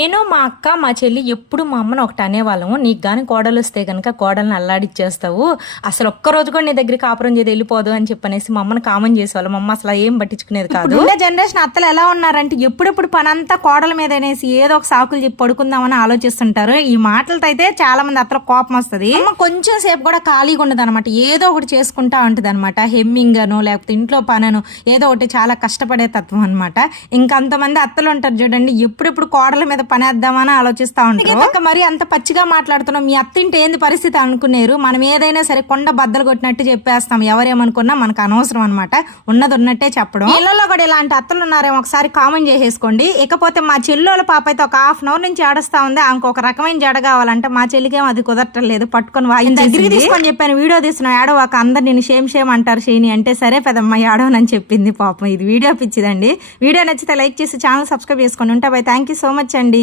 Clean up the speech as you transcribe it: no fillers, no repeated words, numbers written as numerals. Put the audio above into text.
నేను, మా అక్క, మా చెల్లి ఎప్పుడు మా అమ్మని ఒకటి అనేవాళ్ళము. నీకు గాని కోడలొస్తే గనక కోడల్ని అల్లాడిచ్చేస్తావు. అసలు ఒక్కరోజు కూడా నీ దగ్గర కాపురం చేసి వెళ్ళిపోదు అని చెప్పనేసి మా అమ్మని కామెంట్ చేసేవాళ్ళం. మా అమ్మ అసలు ఏం పట్టించుకునేది కాదు. ఇప్పుడున్న జనరేషన్ అత్తలు ఎలా ఉన్నారంటే ఎప్పుడెప్పుడు పనంతా కోడల మీద అనేసి ఏదో ఒక సాకులు చెప్పి పడుకుందామని ఆలోచిస్తుంటారు. ఈ మాటలతో అయితే చాలా మంది అత్తలు కోపం వస్తుంది. అమ్మ కొంచెం సేపు కూడా ఖాళీగా ఉండదు అనమాట. ఏదో ఒకటి చేసుకుంటా ఉంటుంది అనమాట. హెమ్మింగ్ అనో లేకపోతే ఇంట్లో పనను ఏదో ఒకటి చాలా కష్టపడే తత్వం అనమాట. ఇంకంతమంది అత్తలు ఉంటారు చూడండి, ఎప్పుడెప్పుడు కోడల మీద పనేద్దామని ఆలోచిస్తా ఉంటారు. మరి అంత పచ్చిగా మాట్లాడుతున్నాం, మీ అత్తింటి ఏంది పరిస్థితి అనుకునేరు. మనం ఏదైనా సరే కొండ బద్దలు కొట్టినట్టు చెప్పేస్తాం. ఎవరేమనుకున్నా మనకు అనవసరం అనమాట. ఉన్నది ఉన్నట్టే చెప్పడం. ఇళ్లలో కూడా ఇలాంటి అత్తలు ఉన్నారేమో ఒకసారి కామెంట్ చేసేసుకోండి. ఇకపోతే మా చెల్లెల పాప అయితే ఒక హాఫ్ అవర్ నుంచి ఆడుస్తా ఉంది. ఇంకొక రకమైన జడ కావాలంటే మా చెల్లికేమో అది కుదరట్లేదు. పట్టుకొని దగ్గరికి తీసుకొని చెప్పాను, వీడియో తీస్తున్నావు ఏడవాక, అందరు నేను షేమ్ అంటారు షేని అంటే, సరే పెదమ్మ ఏడవనని చెప్పింది పాపం. ఇది వీడియో పిచ్చిదండి. వీడియో నచ్చితే లైక్ చేసి ఛానల్ సబ్స్క్రైబ్ చేసుకోండి. ఉంటా by. Thank you so much అండి.